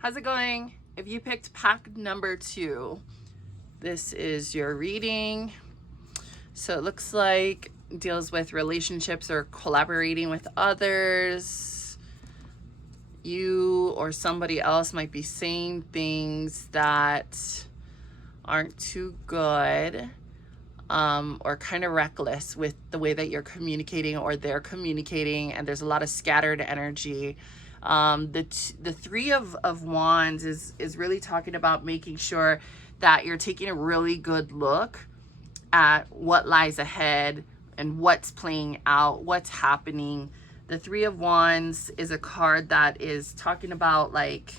How's it going? If you picked pack number 2, this is your reading. So it looks like it deals with relationships or collaborating with others. You or somebody else might be saying things that aren't too good, or kind of reckless with the way that you're communicating or they're communicating, and there's a lot of scattered energy. The Three of Wands is really talking about making sure that you're taking a really good look at what lies ahead and what's playing out, what's happening. The Three of Wands is a card that is talking about, like,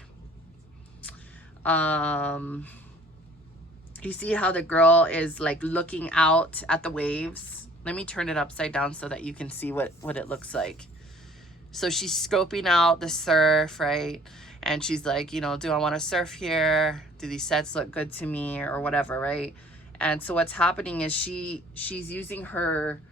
you see how the girl is like looking out at the waves. Let me turn it upside down so that you can see what it looks like. So she's scoping out the surf, right? And she's like, you know, do I want to surf here? Do these sets look good to me or whatever, right? And so what's happening is she's using her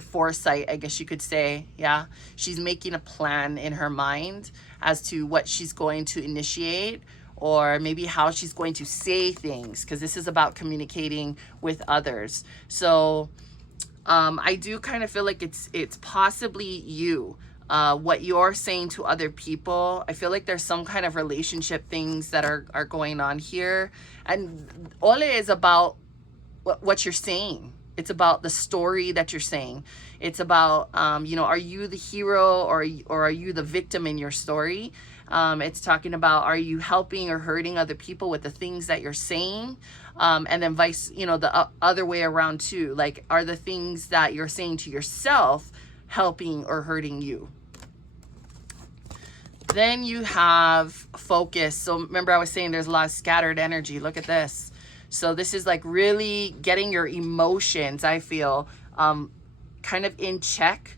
foresight, I guess you could say. Yeah, she's making a plan in her mind as to what she's going to initiate, or maybe how she's going to say things, because this is about communicating with others. So I do kind of feel like it's possibly you, what you're saying to other people. I feel like there's some kind of relationship things that are going on here, and all it is about what you're saying. It's about the story that you're saying. It's about, you know, are you the hero or are you the victim in your story? It's talking about, are you helping or hurting other people with the things that you're saying? And then vice, you know, the other way around too. Like, are the things that you're saying to yourself helping or hurting you? Then you have focus. So remember I was saying there's a lot of scattered energy. Look at this. So this is like really getting your emotions, I feel, kind of in check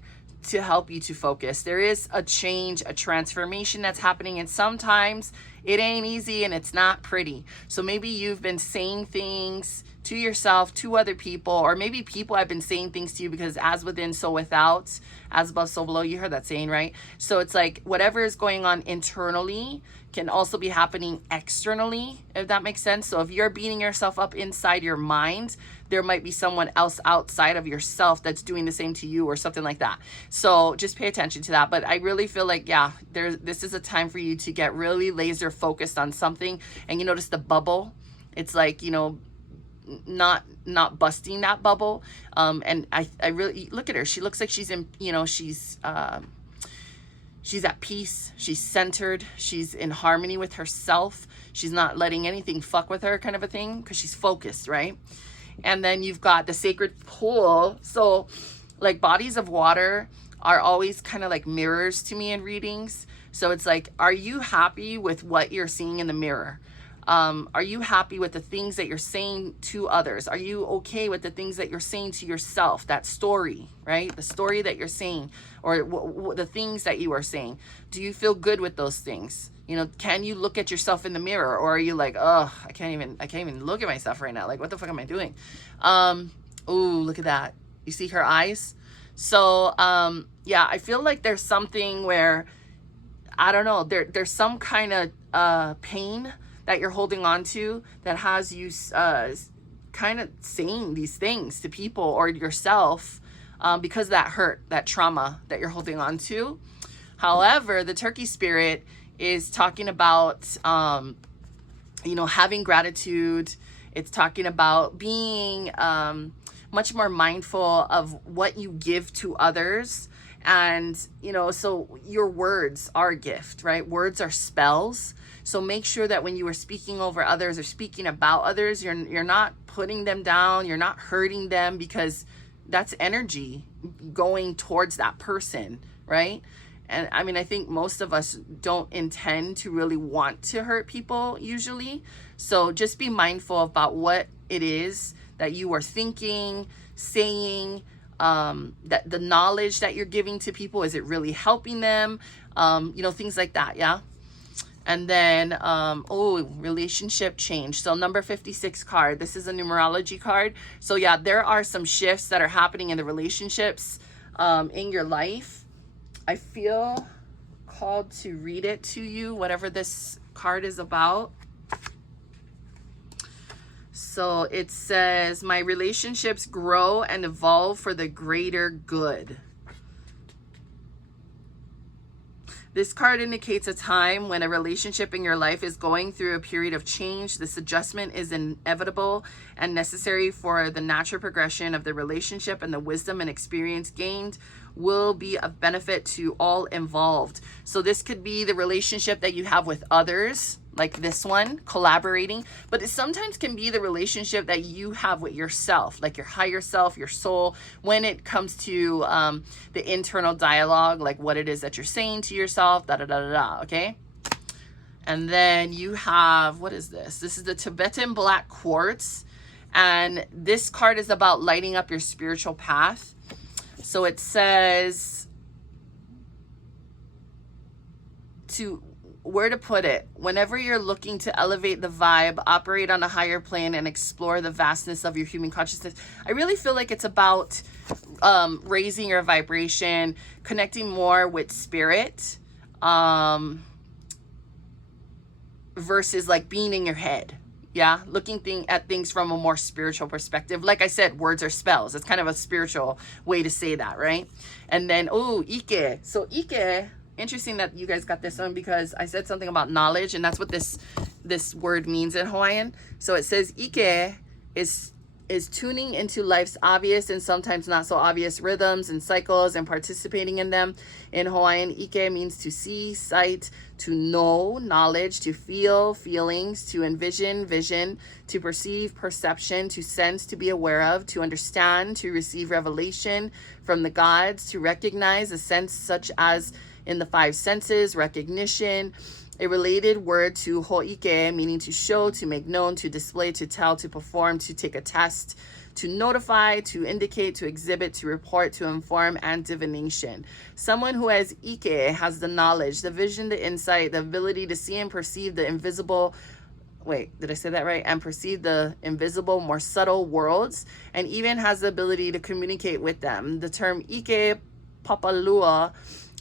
to help you to focus. There is a change, a transformation that's happening, and sometimes it ain't easy and it's not pretty. So maybe you've been saying things to yourself, to other people, or maybe people have been saying things to you, because as within, so without, as above, so below. You heard that saying, right? So it's like whatever is going on internally can also be happening externally, if that makes sense. So if you're beating yourself up inside your mind, there might be someone else outside of yourself that's doing the same to you or something like that. So just pay attention to that. But I really feel like, yeah, this is a time for you to get really laser focused on something. And you notice the bubble, it's like, you know, not busting that bubble. And I really look at her. She looks like she's in, you know, she's at peace. She's centered. She's in harmony with herself. She's not letting anything fuck with her, kind of a thing, because she's focused, right? And then you've got the sacred pool. So like bodies of water are always kind of like mirrors to me in readings. So it's like, are you happy with what you're seeing in the mirror? Are you happy with the things that you're saying to others? Are you okay with the things that you're saying to yourself? That story, right? The story that you're saying, or the things that you are saying. Do you feel good with those things? You know, can you look at yourself in the mirror, or are you like, oh, I can't even look at myself right now. Like, what the fuck am I doing? Ooh, look at that. You see her eyes? So, yeah, I feel like there's something where, I don't know, there's some kind of pain that you're holding on to that has you kind of saying these things to people or yourself, because of that hurt, that trauma that you're holding on to. However, the turkey spirit is talking about, you know, having gratitude. It's talking about being much more mindful of what you give to others. And, you know, so your words are a gift, right? Words are spells. So make sure that when you are speaking over others or speaking about others, you're not putting them down, you're not hurting them, because that's energy going towards that person, right? And I mean, I think most of us don't intend to really want to hurt people usually. So just be mindful about what it is that you are thinking, saying, that the knowledge that you're giving to people, is it really helping them? You know, things like that, yeah? And then, oh, relationship change. So number 56 card, this is a numerology card. So yeah, there are some shifts that are happening in the relationships in your life. I feel called to read it to you, whatever this card is about. So it says, my relationships grow and evolve for the greater good. This card indicates a time when a relationship in your life is going through a period of change. This adjustment is inevitable and necessary for the natural progression of the relationship, and the wisdom and experience gained will be of benefit to all involved. So this could be the relationship that you have with others, like this one, collaborating, but it sometimes can be the relationship that you have with yourself, like your higher self, your soul, when it comes to the internal dialogue, like what it is that you're saying to yourself, okay? And then you have, what is this? This is the Tibetan Black Quartz, and this card is about lighting up your spiritual path. So it says where to put it. Whenever you're looking to elevate the vibe, operate on a higher plane, and explore the vastness of your human consciousness, I really feel like it's about raising your vibration, connecting more with spirit, versus like being in your head. Yeah, looking at things from a more spiritual perspective. Like I said, words are spells. It's kind of a spiritual way to say that, right? And then, oh, Ike. So Ike, interesting that you guys got this one, because I said something about knowledge, and that's what this word means in Hawaiian. So it says Ike is tuning into life's obvious and sometimes not so obvious rhythms and cycles and participating in them. In Hawaiian, Ike means to see, sight, to know, knowledge, to feel, feelings, to envision, vision, to perceive, perception, to sense, to be aware of, to understand, to receive revelation from the gods, to recognize a sense such as in the five senses, recognition. A related word to ho'ike, meaning to show, to make known, to display, to tell, to perform, to take a test, to notify, to indicate, to exhibit, to report, to inform, and divination. Someone who has Ike has the knowledge, the vision, the insight, the ability to see and perceive the invisible, did I say that right? And perceive the invisible, more subtle worlds, and even has the ability to communicate with them. The term Ike Papalua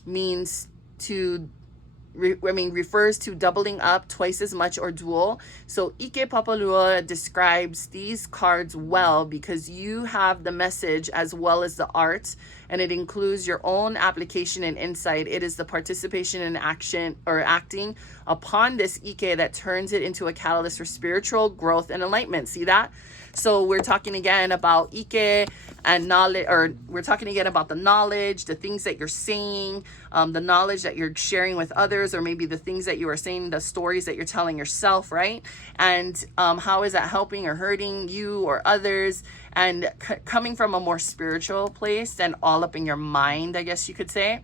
means refers to doubling up, twice as much, or dual. So Ike Papalua describes these cards well because you have the message as well as the art, and it includes your own application and insight. It is the participation in action or acting upon this Ike that turns it into a catalyst for spiritual growth and enlightenment. See that? So we're talking again about Ike and knowledge, or we're talking again about the knowledge, the things that you're saying, the knowledge that you're sharing with others, or maybe the things that you are saying, the stories that you're telling yourself, right? And how is that helping or hurting you or others? And coming from a more spiritual place than all up in your mind, I guess you could say.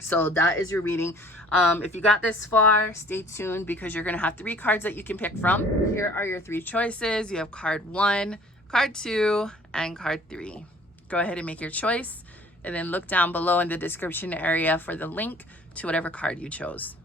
So that is your reading. If you got this far, stay tuned because you're going to have 3 cards that you can pick from. Here are your 3 choices. You have card 1, card 2, and card 3. Go ahead and make your choice, and then look down below in the description area for the link to whatever card you chose.